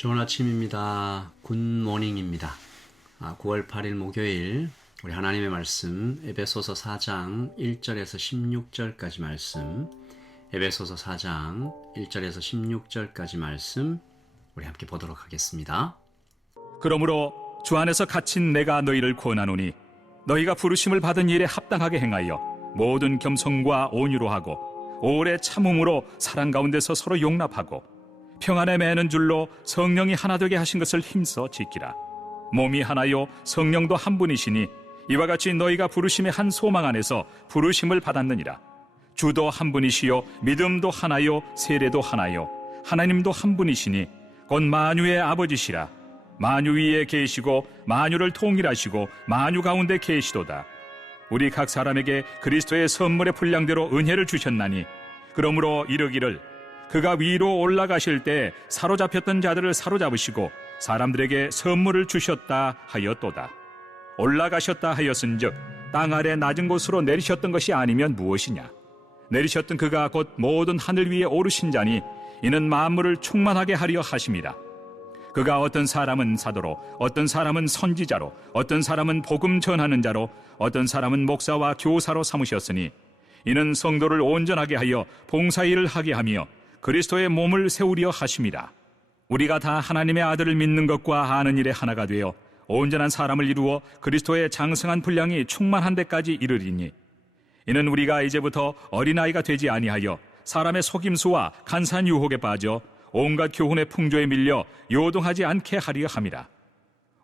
좋은 아침입니다. 굿모닝입니다. 9월 8일 목요일 우리 하나님의 말씀 에베소서 4장 1절에서 16절까지 말씀, 에베소서 4장 1절에서 16절까지 말씀 우리 함께 보도록 하겠습니다. 그러므로 주 안에서 갇힌 내가 너희를 권하노니 너희가 부르심을 받은 일에 합당하게 행하여 모든 겸손과 온유로 하고 오래 참음으로 사랑 가운데서 서로 용납하고 평안에 매는 줄로 성령이 하나 되게 하신 것을 힘써 지키라. 몸이 하나요 성령도 한 분이시니 이와 같이 너희가 부르심의 한 소망 안에서 부르심을 받았느니라. 주도 한 분이시요 믿음도 하나요 세례도 하나요 하나님도 한 분이시니 곧 만유의 아버지시라. 만유 위에 계시고 만유를 통일하시고 만유 가운데 계시도다. 우리 각 사람에게 그리스도의 선물의 분량대로 은혜를 주셨나니 그러므로 이르기를 그가 위로 올라가실 때 사로잡혔던 자들을 사로잡으시고 사람들에게 선물을 주셨다 하였도다. 올라가셨다 하였은즉 땅 아래 낮은 곳으로 내리셨던 것이 아니면 무엇이냐. 내리셨던 그가 곧 모든 하늘 위에 오르신 자니 이는 만물을 충만하게 하려 하심이라. 그가 어떤 사람은 사도로, 어떤 사람은 선지자로, 어떤 사람은 복음 전하는 자로, 어떤 사람은 목사와 교사로 삼으셨으니 이는 성도를 온전하게 하여 봉사일을 하게 하며 그리스도의 몸을 세우려 하심이라. 우리가 다 하나님의 아들을 믿는 것과 아는 일에 하나가 되어 온전한 사람을 이루어 그리스도의 장성한 분량이 충만한 데까지 이르리니 이는 우리가 이제부터 어린아이가 되지 아니하여 사람의 속임수와 간사한 유혹에 빠져 온갖 교훈의 풍조에 밀려 요동하지 않게 하려 함이라.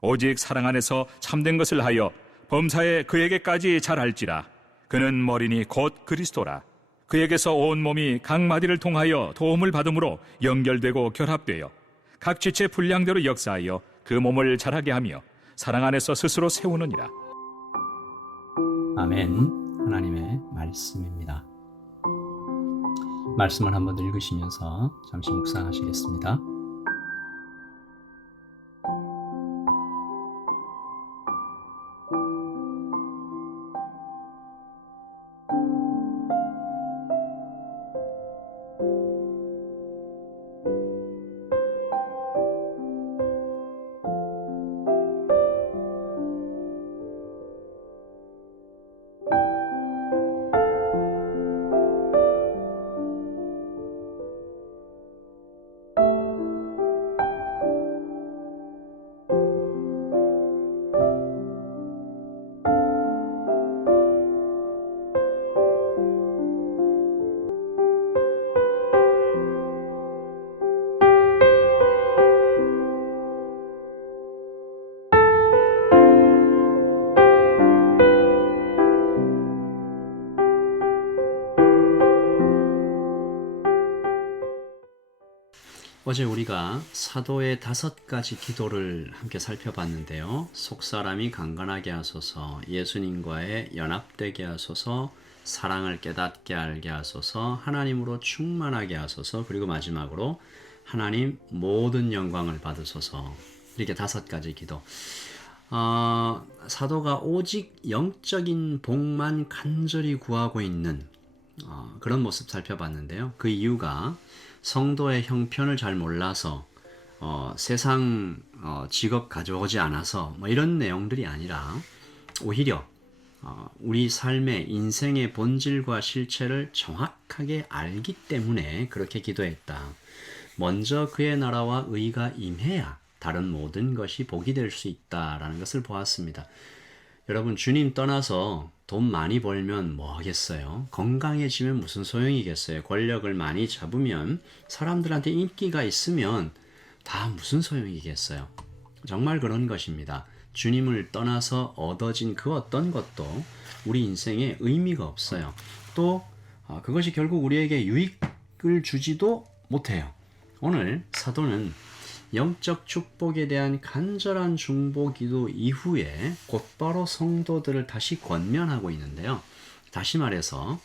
오직 사랑 안에서 참된 것을 하여 범사에 그에게까지 잘할지라. 그는 머리니 곧 그리스도라. 그에게서 온 몸이 각 마디를 통하여 도움을 받음으로 연결되고 결합되어 각 지체 분량대로 역사하여 그 몸을 자라게 하며 사랑 안에서 스스로 세우느니라. 아멘. 하나님의 말씀입니다. 말씀을 한번 더 읽으시면서 잠시 묵상하시겠습니다. 어제 우리가 사도의 5가지 기도를 함께 살펴봤는데요. 속사람이 강건하게 하소서, 예수님과의 연합되게 하소서, 사랑을 깨닫게 알게 하소서, 하나님으로 충만하게 하소서, 그리고 마지막으로 하나님 모든 영광을 받으소서. 이렇게 5가지 기도. 사도가 오직 영적인 복만 간절히 구하고 있는 그런 모습 살펴봤는데요. 그 이유가 성도의 형편을 잘 몰라서 세상 직업 가져오지 않아서 이런 내용들이 아니라 오히려 우리 삶의 인생의 본질과 실체를 정확하게 알기 때문에 그렇게 기도했다. 먼저 그의 나라와 의가 임해야 다른 모든 것이 복이 될 수 있다라는 것을 보았습니다. 여러분, 주님 떠나서 돈 많이 벌면 뭐 하겠어요? 건강해지면 무슨 소용이겠어요? 권력을 많이 잡으면, 사람들한테 인기가 있으면 다 무슨 소용이겠어요? 정말 그런 것입니다. 주님을 떠나서 얻어진 그 어떤 것도 우리 인생에 의미가 없어요. 또 그것이 결국 우리에게 유익을 주지도 못해요. 오늘 사도는 영적 축복에 대한 간절한 중보기도 이후에 곧바로 성도들을 다시 권면하고 있는데요. 다시 말해서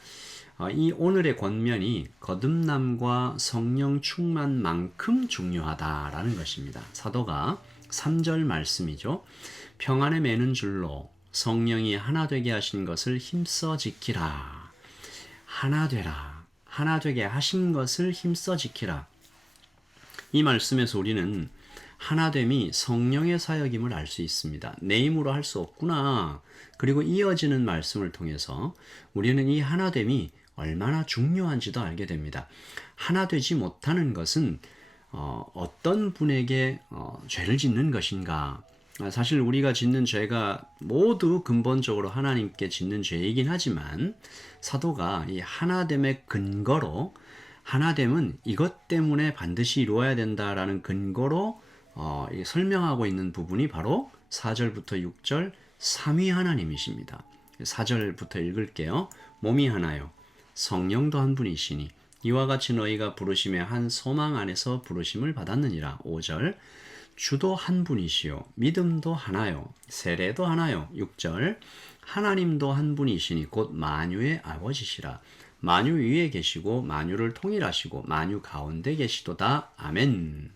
이 오늘의 권면이 거듭남과 성령 충만만큼 중요하다라는 것입니다. 사도가 3절 말씀이죠. 평안에 매는 줄로 성령이 하나 되게 하신 것을 힘써 지키라. 하나 되라. 하나 되게 하신 것을 힘써 지키라. 이 말씀에서 우리는 하나됨이 성령의 사역임을 알 수 있습니다. 내 힘으로 할 수 없구나. 그리고 이어지는 말씀을 통해서 우리는 이 하나됨이 얼마나 중요한지도 알게 됩니다. 하나 되지 못하는 것은 어떤 분에게 죄를 짓는 것인가? 사실 우리가 짓는 죄가 모두 근본적으로 하나님께 짓는 죄이긴 하지만 사도가 이 하나됨의 근거로 하나됨은 이것 때문에 반드시 이루어야 된다라는 근거로 설명하고 있는 부분이 바로 4절부터 6절 삼위 하나님이십니다. 4절부터 읽을게요. 몸이 하나요 성령도 한 분이시니 이와 같이 너희가 부르심의 한 소망 안에서 부르심을 받았느니라. 5절 주도 한 분이시요 믿음도 하나요 세례도 하나요. 6절 하나님도 한 분이시니 곧 만유의 아버지시라. 만유 위에 계시고 만유를 통일하시고 만유 가운데 계시도다. 아멘.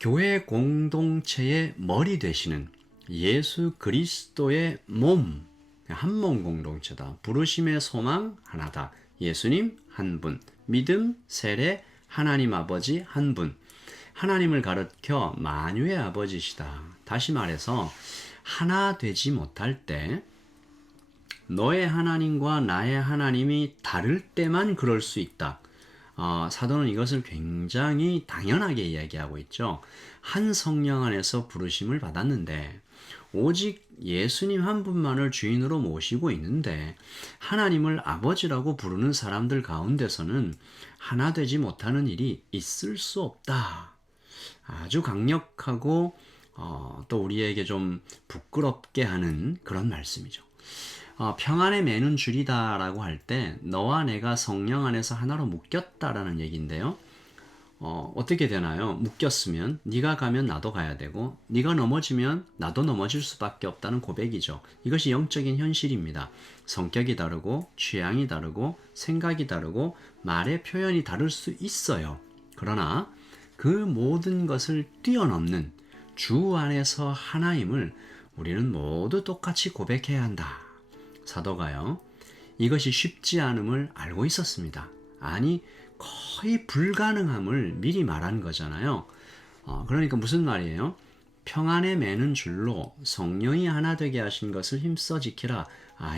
교회 공동체의 머리 되시는 예수 그리스도의 몸, 한 몸 공동체다. 부르심의 소망 하나다. 예수님 한 분, 믿음, 세례, 하나님 아버지 한 분. 하나님을 가르쳐 만유의 아버지시다. 다시 말해서 하나 되지 못할 때 너의 하나님과 나의 하나님이 다를 때만 그럴 수 있다. 사도는 이것을 굉장히 당연하게 이야기하고 있죠. 한 성령 안에서 부르심을 받았는데 오직 예수님 한 분만을 주인으로 모시고 있는데 하나님을 아버지라고 부르는 사람들 가운데서는 하나 되지 못하는 일이 있을 수 없다. 아주 강력하고 또 우리에게 좀 부끄럽게 하는 그런 말씀이죠. 평안에 매는 줄이다 라고 할 때 너와 내가 성령 안에서 하나로 묶였다라는 얘기인데요. 어떻게 되나요? 묶였으면 네가 가면 나도 가야 되고 네가 넘어지면 나도 넘어질 수밖에 없다는 고백이죠. 이것이 영적인 현실입니다. 성격이 다르고 취향이 다르고 생각이 다르고 말의 표현이 다를 수 있어요. 그러나 그 모든 것을 뛰어넘는 주 안에서 하나임을 우리는 모두 똑같이 고백해야 한다. 사도가요, 이것이 쉽지 않음을 알고 있었습니다. 아니, 거의 불가능함을 미리 말한 거잖아요. 그러니까 무슨 말이에요? 평안에 매는 줄로 성령이 하나 되게 하신 것을 힘써 지키라.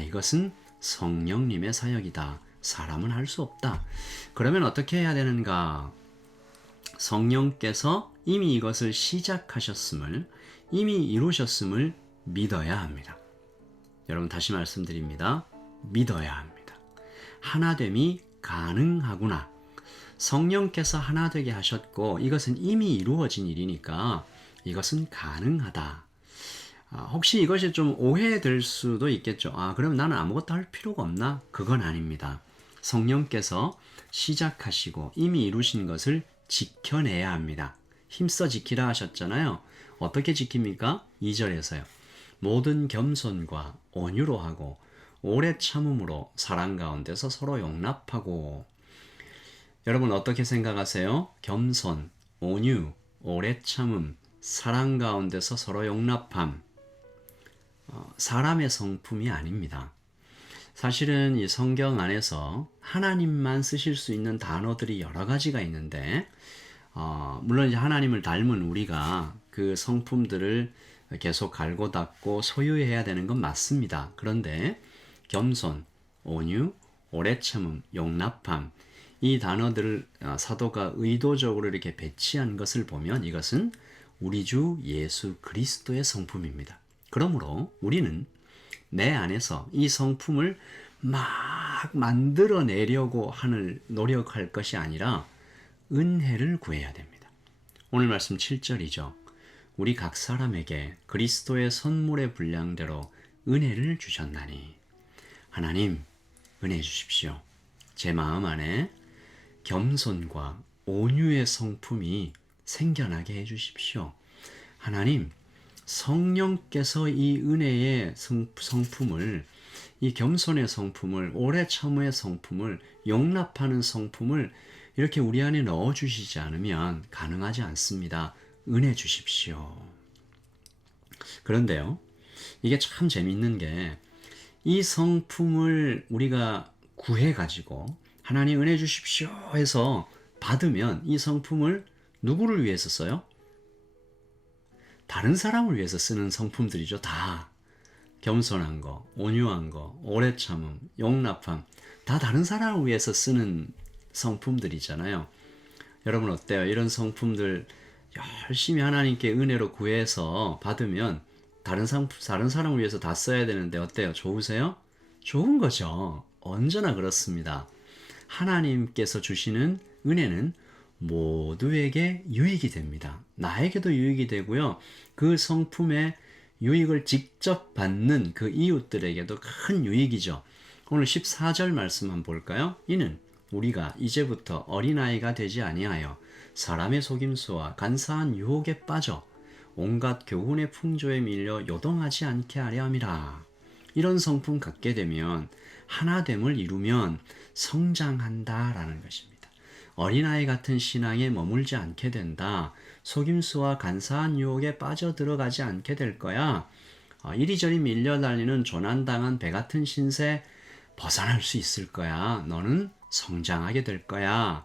이것은 성령님의 사역이다. 사람은 할 수 없다. 그러면 어떻게 해야 되는가? 성령께서 이미 이것을 시작하셨음을, 이미 이루셨음을 믿어야 합니다. 여러분 다시 말씀드립니다. 믿어야 합니다. 하나됨이 가능하구나. 성령께서 하나 되게 하셨고 이것은 이미 이루어진 일이니까 이것은 가능하다. 혹시 이것이 좀 오해될 수도 있겠죠. 그럼 나는 아무것도 할 필요가 없나? 그건 아닙니다. 성령께서 시작하시고 이미 이루신 것을 지켜내야 합니다. 힘써 지키라 하셨잖아요. 어떻게 지킵니까? 2절에서요. 모든 겸손과 온유로 하고 오래 참음으로 사랑 가운데서 서로 용납하고. 여러분 어떻게 생각하세요? 겸손, 온유, 오래 참음, 사랑 가운데서 서로 용납함. 사람의 성품이 아닙니다. 사실은 이 성경 안에서 하나님만 쓰실 수 있는 단어들이 여러 가지가 있는데 물론 이제 하나님을 닮은 우리가 그 성품들을 계속 갈고 닦고 소유해야 되는 건 맞습니다. 그런데 겸손, 온유, 오래 참음, 용납함 이 단어들을 사도가 의도적으로 이렇게 배치한 것을 보면 이것은 우리 주 예수 그리스도의 성품입니다. 그러므로 우리는 내 안에서 이 성품을 막 만들어내려고 노력할 것이 아니라 은혜를 구해야 됩니다. 오늘 말씀 7절이죠. 우리 각 사람에게 그리스도의 선물의 분량대로 은혜를 주셨나니. 하나님, 은혜 주십시오. 제 마음 안에 겸손과 온유의 성품이 생겨나게 해주십시오. 하나님, 성령께서 이 은혜의 성품을, 이 겸손의 성품을, 오래 참음의 성품을, 용납하는 성품을 이렇게 우리 안에 넣어주시지 않으면 가능하지 않습니다. 은혜 주십시오. 그런데요, 이게 참 재밌는 게 이 성품을 우리가 구해가지고 하나님 은혜 주십시오 해서 받으면 이 성품을 누구를 위해서 써요? 다른 사람을 위해서 쓰는 성품들이죠. 다 겸손한 거, 온유한 거, 오래 참음, 용납함, 다 다른 사람을 위해서 쓰는 성품들이잖아요. 여러분 어때요? 이런 성품들 열심히 하나님께 은혜로 구해서 받으면 다른 사람을 위해서 다 써야 되는데 어때요? 좋으세요? 좋은 거죠. 언제나 그렇습니다. 하나님께서 주시는 은혜는 모두에게 유익이 됩니다. 나에게도 유익이 되고요. 그 성품의 유익을 직접 받는 그 이웃들에게도 큰 유익이죠. 오늘 14절 말씀 한번 볼까요? 이는 우리가 이제부터 어린아이가 되지 아니하여 사람의 속임수와 간사한 유혹에 빠져 온갖 교훈의 풍조에 밀려 요동하지 않게 하려 함이라. 이런 성품 갖게 되면 하나됨을 이루면 성장한다라는 것입니다. 어린아이 같은 신앙에 머물지 않게 된다. 속임수와 간사한 유혹에 빠져들어가지 않게 될 거야. 이리저리 밀려달리는 조난당한 배 같은 신세 벗어날 수 있을 거야. 너는 성장하게 될 거야.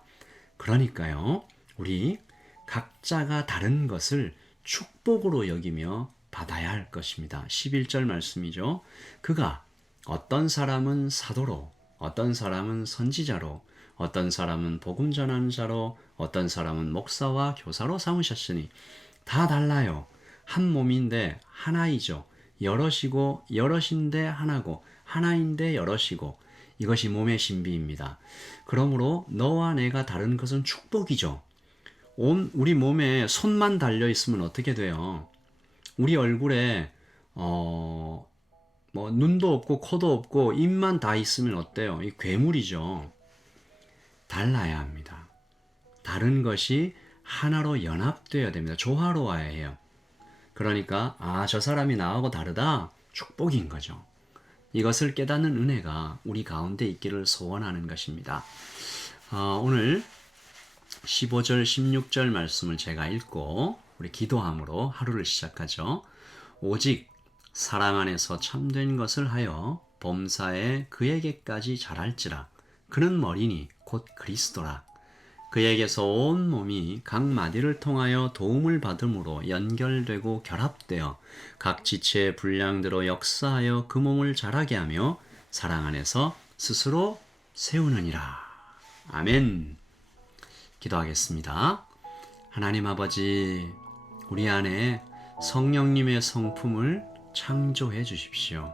그러니까요, 우리 각자가 다른 것을 축복으로 여기며 받아야 할 것입니다. 11절 말씀이죠. 그가 어떤 사람은 사도로, 어떤 사람은 선지자로, 어떤 사람은 복음 전하는 자로, 어떤 사람은 목사와 교사로 삼으셨으니 다 달라요. 한 몸인데 하나이죠. 여럿이고 여럿인데 하나고 하나인데 여럿이고 이것이 몸의 신비입니다. 그러므로 너와 내가 다른 것은 축복이죠. 우리 몸에 손만 달려 있으면 어떻게 돼요? 우리 얼굴에 눈도 없고 코도 없고 입만 다 있으면 어때요? 이 괴물이죠. 달라야 합니다. 다른 것이 하나로 연합되어야 됩니다. 조화로워야 해요. 그러니까 저 사람이 나하고 다르다? 축복인 거죠. 이것을 깨닫는 은혜가 우리 가운데 있기를 소원하는 것입니다. 오늘 15절, 16절 말씀을 제가 읽고 우리 기도함으로 하루를 시작하죠. 오직 사랑 안에서 참된 것을 하여 범사에 그에게까지 자랄지라. 그는 머리니 곧 그리스도라. 그에게서 온 몸이 각 마디를 통하여 도움을 받음으로 연결되고 결합되어 각 지체의 분량대로 역사하여 그 몸을 자라게 하며 사랑 안에서 스스로 세우느니라. 아멘. 기도하겠습니다. 하나님 아버지, 우리 안에 성령님의 성품을 창조해 주십시오.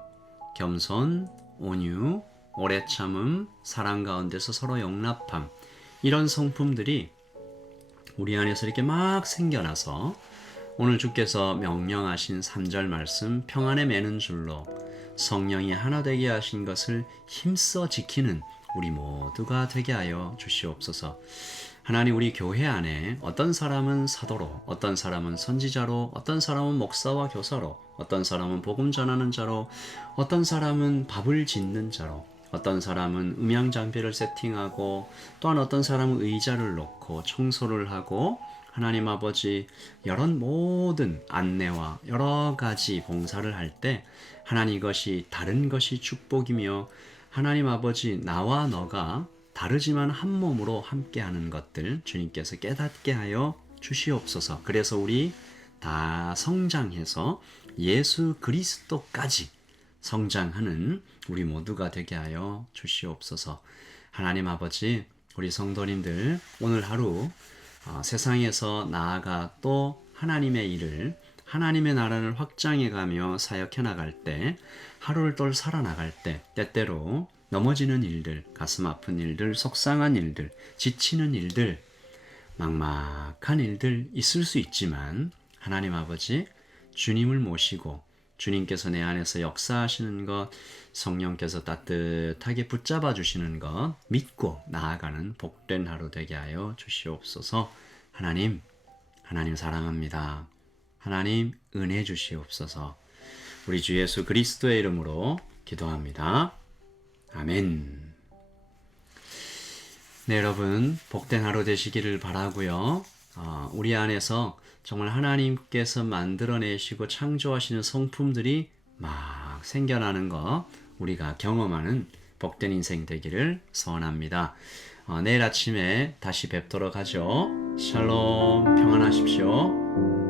겸손, 온유, 오래 참음, 사랑 가운데서 서로 용납함, 이런 성품들이 우리 안에서 이렇게 막 생겨나서 오늘 주께서 명령하신 3절 말씀 평안에 매는 줄로 성령이 하나 되게 하신 것을 힘써 지키는 우리 모두가 되게 하여 주시옵소서. 하나님, 우리 교회 안에 어떤 사람은 사도로, 어떤 사람은 선지자로, 어떤 사람은 목사와 교사로, 어떤 사람은 복음 전하는 자로, 어떤 사람은 밥을 짓는 자로, 어떤 사람은 음향 장비를 세팅하고, 또한 어떤 사람은 의자를 놓고 청소를 하고, 하나님 아버지 여러 모든 안내와 여러 가지 봉사를 할 때 하나님, 이것이 다른 것이 축복이며 하나님 아버지 나와 너가 다르지만 한 몸으로 함께하는 것들 주님께서 깨닫게 하여 주시옵소서. 그래서 우리 다 성장해서 예수 그리스도까지 성장하는 우리 모두가 되게 하여 주시옵소서. 하나님 아버지, 우리 성도님들 오늘 하루 세상에서 나아가 또 하나님의 일을, 하나님의 나라를 확장해가며 사역해 나갈 때, 하루를 또 살아나갈 때 때때로 넘어지는 일들, 가슴 아픈 일들, 속상한 일들, 지치는 일들, 막막한 일들 있을 수 있지만 하나님 아버지, 주님을 모시고 주님께서 내 안에서 역사하시는 것, 성령께서 따뜻하게 붙잡아 주시는 것 믿고 나아가는 복된 하루 되게 하여 주시옵소서. 하나님 사랑합니다. 하나님 은혜 주시옵소서. 우리 주 예수 그리스도의 이름으로 기도합니다. 아멘. 네, 여러분 복된 하루 되시기를 바라고요. 우리 안에서 정말 하나님께서 만들어내시고 창조하시는 성품들이 막 생겨나는 것 우리가 경험하는 복된 인생 되기를 소원합니다. 내일 아침에 다시 뵙도록 하죠. 샬롬, 평안하십시오.